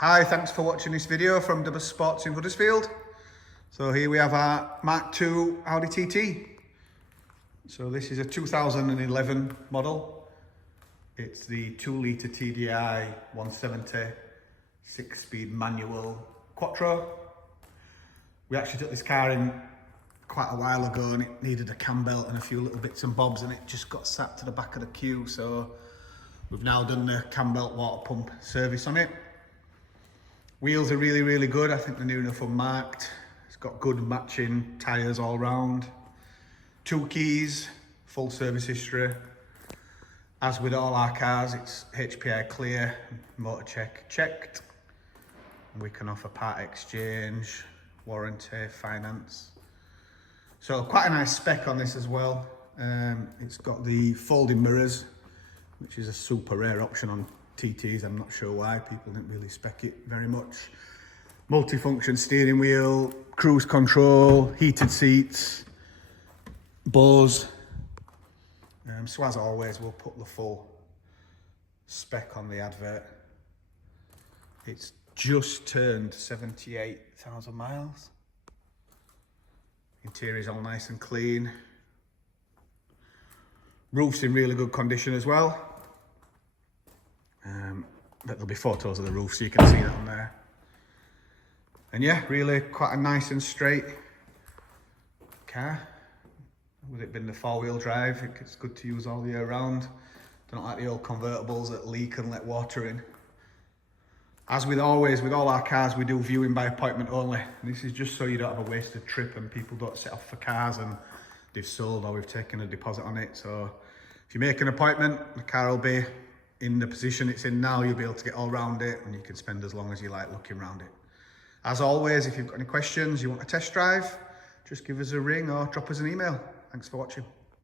Hi, thanks for watching this video from Bose Sports in Huddersfield. So here we have our Mk2 Audi TT. So this is a 2011 model. It's the 2-litre TDI 170 6-speed manual quattro. We actually took this car in quite a while ago and it needed a cambelt and a few little bits and bobs, and it just got sat to the back of the queue. So we've now done the cambelt water pump service on it. Wheels are really good. I think they're new enough unmarked. It's got good matching tyres all round. 2 keys, full service history. As with all our cars, it's HPI clear, motor check checked. We can offer part exchange, warranty, finance. So quite a nice spec on this as well. It's got the folding mirrors, which is a super rare option on TTs. I'm not sure why, people didn't really spec it very much. Multifunction steering wheel, cruise control, heated seats, bose. So as always, we'll put the full spec on the advert. It's just turned 78,000 miles. Interior's all nice and clean. Roof's in really good condition as well. There'll be photos of the roof so you can see that on there. And yeah, really quite a nice and straight car. With it being the 4-wheel drive, it's good to use all the year round. Don't like the old convertibles that leak and let water in. As with always, with all our cars, we do viewing by appointment only. This is just so you don't have a wasted trip and people don't set off for cars and they've sold or we've taken a deposit on it. So if you make an appointment, the car will be in the position it's in now. You'll be able to get all around it and you can spend as long as you like looking around it. As always, if you've got any questions, you want a test drive, just give us a ring or drop us an email. Thanks for watching.